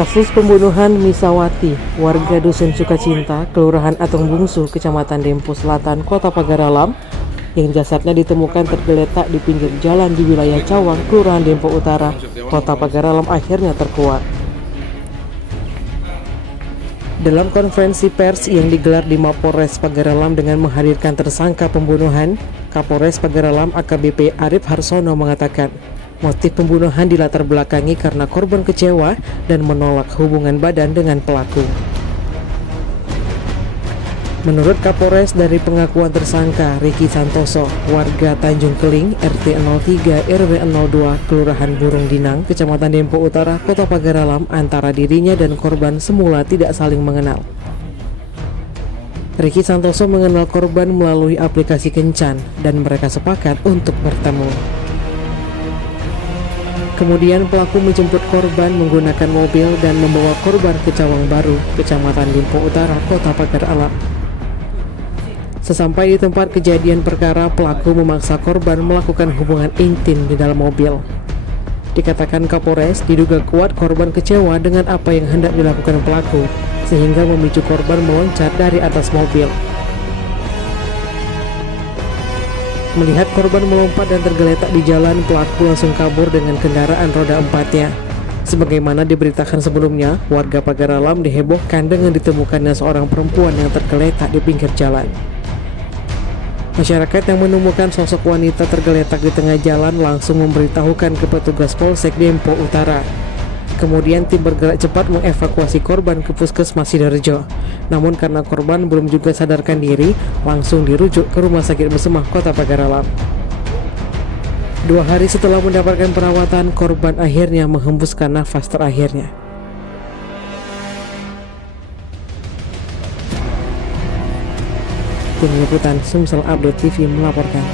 Kasus pembunuhan Misawati, warga Dusun Sukacinta, Kelurahan Atung Bungsu, Kecamatan Dempo Selatan, Kota Pagaralam, yang jasadnya ditemukan tergeletak di pinggir jalan di wilayah Cawang, Kelurahan Dempo Utara, Kota Pagaralam akhirnya terkuak. Dalam konferensi pers yang digelar di Mapolres Pagaralam dengan menghadirkan tersangka pembunuhan, Kapolres Pagaralam AKBP Arif Harsono mengatakan, motif pembunuhan dilatar belakangi karena korban kecewa dan menolak hubungan badan dengan pelaku. Menurut Kapolres, dari pengakuan tersangka Ricky Santoso, warga Tanjung Keling, RT 03 RW 02, Kelurahan Burung Dinang, Kecamatan Dempo Utara, Kota Pagaralam, antara dirinya dan korban semula tidak saling mengenal. Ricky Santoso mengenal korban melalui aplikasi Kencan dan mereka sepakat untuk bertemu. Kemudian pelaku menjemput korban menggunakan mobil dan membawa korban ke Cawang Baru, Kecamatan Dempo Utara, Kota Pagaralam. Sesampai di tempat kejadian perkara, pelaku memaksa korban melakukan hubungan intim di dalam mobil. Dikatakan Kapolres, diduga kuat korban kecewa dengan apa yang hendak dilakukan pelaku, sehingga memicu korban meloncat dari atas mobil. Melihat korban melompat dan tergeletak di jalan, pelaku langsung kabur dengan kendaraan roda 4-nya. Sebagaimana diberitakan sebelumnya, warga Pagaralam dihebohkan dengan ditemukannya seorang perempuan yang tergeletak di pinggir jalan. Masyarakat yang menemukan sosok wanita tergeletak di tengah jalan langsung memberitahukan ke petugas Polsek Dempo Utara. Kemudian tim bergerak cepat mengevakuasi korban ke Puskesmas Sidoarjo. Namun karena korban belum juga sadarkan diri, langsung dirujuk ke Rumah Sakit Besemah Kota Pagaralam. 2 hari setelah mendapatkan perawatan, korban akhirnya menghembuskan nafas terakhirnya. Tim Liputan Sumsel Update TV melaporkan.